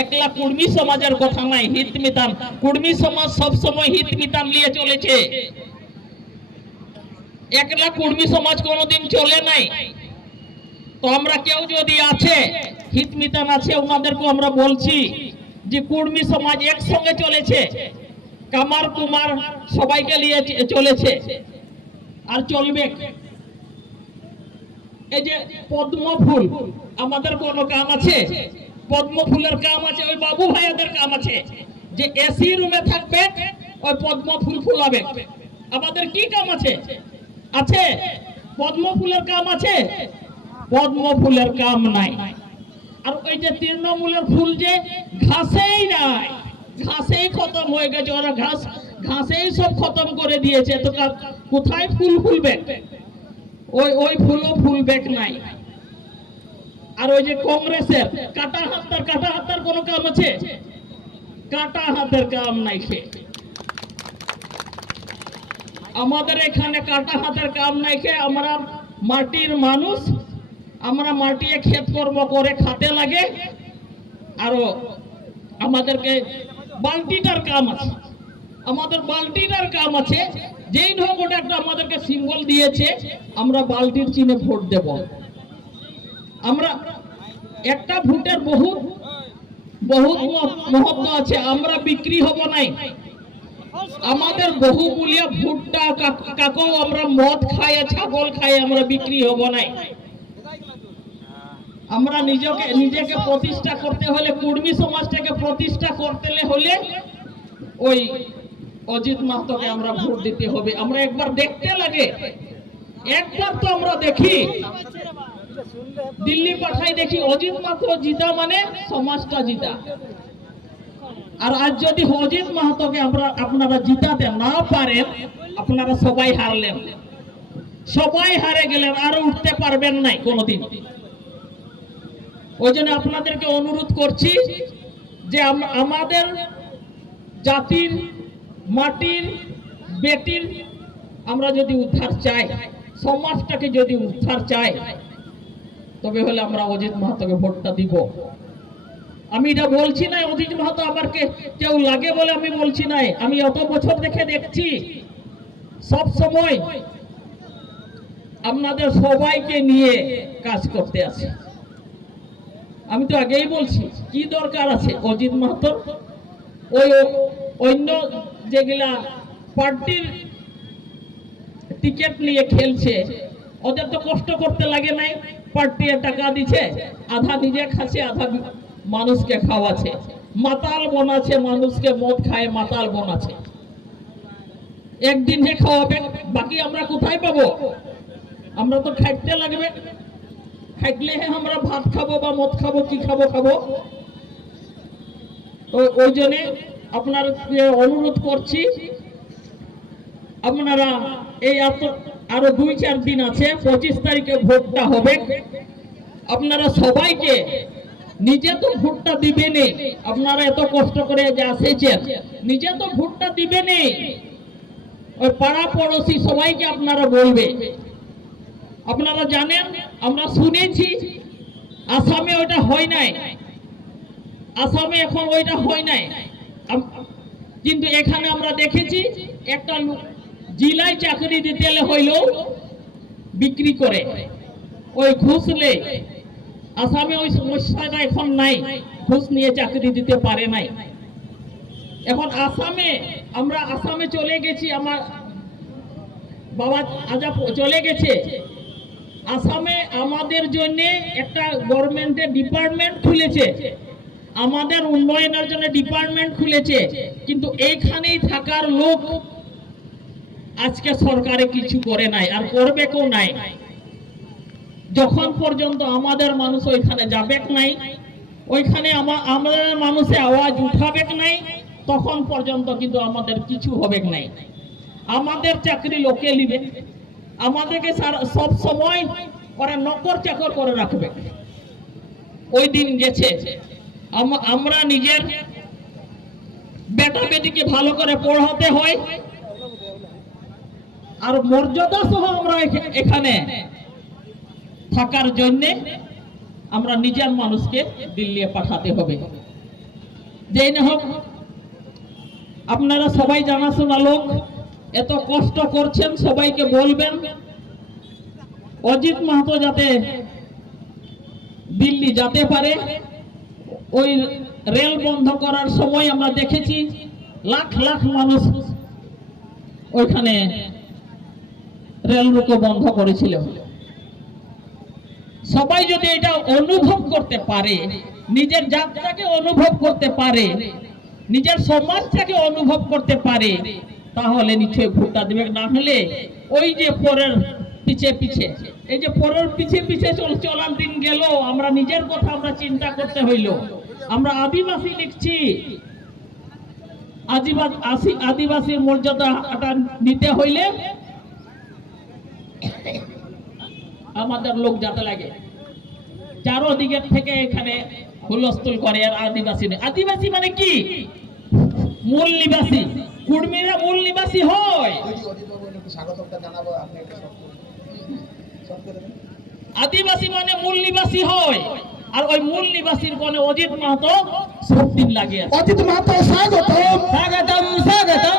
একলা কুর্মী সমাজের কথা নাই, হিত মিতান কুর্মী সমাজ সব সময় হিত মিতান নিয়ে চলেছে। একলা কুর্মী সমাজ কোনোদিন চলে নাই। তো আমরা কেউ যদি আছে, হিত মিতান আছে ওনাদেরকে আমরা বলছি যে কুর্মী সমাজ একসঙ্গে চলেছে। কামার কুমার সবাইকে নিয়ে চলেছে। আর চলবে। এই যে পদ্ম ফুল, আমাদের কোন কাম আছে? পদ্ম ফুলের কাম আছে, ওই বাবু ভাইয়াদের কাম আছে। যে এসি রুমে থাকবে, ওই পদ্ম ফুল ফুলাবে। আমাদের কি কাম আছে? আছে? পদ্ম ফুলের কাম আছে? পদ্ম ফুলের কাম নাই। আর ওই যে তৃণমূলের ফুল যে, ঘাসেই নাই। ঘাসেই খতম হয়ে গেছে, ওরা ঘাস, ঘাসেই সব খতম করে দিয়েছে। তো কোথায় ফুল ফুলবে? ওই ওই ফুলও ফুল ব্যাক নাই। আর ওই যে কংগ্রেসের কাটা হাতার কাটা হাতার কোনো কাম আছে? কাটা হাতের কাম নাই সে। আমাদের এখানে কাটা হাতের কাম নাই খে আমরা মাটির মানুষ, আমরা মাটিয়ে ক্ষেত কর্ম করে খাতে লাগে। আরও আমাদেরকে বালতিটার কাম আছে। আমাদের বালতিটার কাম আছে। যেই হোক ওটা একটা আমাদেরকে সিম্বল দিয়েছে, আমরা বালতির চিনে ভোট দেব। আমরা একটা ভোটের বহু বহুত মহত্ব আছে, আমরা বিক্রি হব নাই। আমাদের বহু মূল্য ভুট্টা কাক- আমরা মদ খাই ছাগল খাই আমরা বিক্রি হব নাই। আমরা নিজেকে নিজেকে প্রতিষ্ঠা করতে হলে, কুর্মী সমাজটাকে প্রতিষ্ঠা করতে হলে ওই অজিত মাহাতোকে আমরা ভোট দিতে হবে। আমরা একবার দেখতে লাগে। একবার তো আমরা দেখি। দিল্লি পাঠাই দেখি, অজিত মাহাতো জিতা মানে সমাজটা জিতা। আর আজ যদি অজিত মাহাতোকে আমরা আপনারা জিতাতে না পারেন, আপনারা সবাই হারলেন। সবাই হারে গেলেন, আর উঠতে পারবেন নাই কোনোদিন। ওই জন্য আপনাদেরকে অনুরোধ করছি যে আমাদের জাতির মাটির বেটির আমরা যদি উদ্ধার চাই, সমাজটাকে যদি উদ্ধার চাই তবে হলে আমরা অজিত মাহাতোকে ভোটটা দিব। আমি এটা বলছি না অজিত মাহাতো আমার কে কেউ লাগে বলে আমি বলছি নাই। আমি অত বছর দেখে দেখছি, সব সময় আপনাদের সবাইকে নিয়ে কাজ করতে আছে। আমি তো আগেই বলছি, কি দরকার আছে অজিত মাহাতোর ওই অন্য যেগুলা পার্টির টিকিট নিয়ে খেলছে, ওদের তো কষ্ট করতে লাগে নাই। পার্টি টাকা দিছে, আধা নিজে খাচ্ছে, আধা মানুষকে খাওয়াছে মানুষকে মদ খায় একদিন হে খাওয়াবে, বাকি আমরা কোথায় আমরা তো খাইতে লাগবে। খাইলে হে আমরা ভাত খাব বা মদ খাব, কি খাব খাব? ওই জন্যে আপনার অনুরোধ করছি, আপনারা এই আরও দুই চার দিন আছে, পঁচিশ তারিখে ভোটটা হবে। আপনারা সবাইকে নিজে তো ভোটটা দিবেনই। আপনারা এত কষ্ট করে যে আসেছেন, নিজে তো ভোটটা দিবেনই। ওই পাড়া পড়োশি সবাইকে আপনারা বলবে। আপনারা জানেন, আমরা শুনেছি, আসামে ওইটা হয় নাই। আসামে এখন ওইটা হয় নাই। কিন্তু এখানে আমরা দেখেছি, একটা জেলায় চাকরি দিতে হইলেও বিক্রি করে। ওই ঘুষলে আসামে ওই সমস্যাটা এখন নাই, ঘুষ নিয়ে চাকরি দিতে পারে নাই। এখন আসামে আমরা আসামে চলে গেছি, আমার বাবা আজা চলে গেছে। আসামে আমাদের জন্য একটা গভর্নমেন্টের ডিপার্টমেন্ট খুলেছে। আমাদের উন্নয়নের জন্য ডিপার্টমেন্ট খুলেছে। কিন্তু এইখানেই থাকার লোক আজকে সরকারে কিছু করে নাই আর করবে কেউ নাই। যখন পর্যন্ত আমাদের মানুষ ওইখানে যাবে নাই, ওইখানে আমাদের মানুষে আওয়াজ উঠাবে নাই, তখন পর্যন্ত কিন্তু আমাদের কিছু হবে নাই। আমাদের চাকরি লোকে নিবে। আমাদেরকে সব সময় ওরা নকর চাকর করে রাখবে। ওই দিন গেছে। আমরা নিজের বেটা বেটিকে ভালো করে পড়াতে হয়। আর মর্যাদা সহ আমরা এখা- এখানে থাকার জন্যে আমরা নিজের মানুষকে দিল্লি পাঠাতে হবে। যেই না হোক, আপনারা সবাই জানাশোনা লোক, এত কষ্ট করছেন, সবাইকে বলবেন। অজিত মাহাতো যাতে দিল্লি যেতে পারে, ওই রেল বন্ধ করার সময় আমরা দেখেছি, লাখ লাখ মানুষ ওইখানে রেল রুকো বন্ধ করেছিল। সবাই যদি এটা অনুভব করতে পারে, নিজের যাত্রাকে অনুভব করতে পারে, নিজের সমাজটাকে অনুভব করতে পারে, তাহলে নিশ্চয়ই ভোটটা দেবে। না হলে ওই যে পরের পিছে পিছে, এই যে পরের পিছে পিছে চল চলার দিন গেল, আমরা নিজের কথা আমরা চিন্তা করতে হইল। আমরা আদিবাসী লিখছি। আদিবাসী আদিবাসীর মর্যাদাটা নিতে হইলে আমাদের লোক যাতে লাগে। চারোদিকের থেকে এখানে হুলস্থুল করে আর আদিবাসী নেই। আদিবাসী মানে কি? মূল নিবাসী। কুর্মীরা মূল নিবাসী হয়। আদিবাসী মানে মূল নিবাসী হয়। আর ওই মূল নিবাসীর কোনে অজিত মাহাতো সব দিন লাগে অজিত মাহাতো স্বাগতম। স্বাগতম স্বাগতম।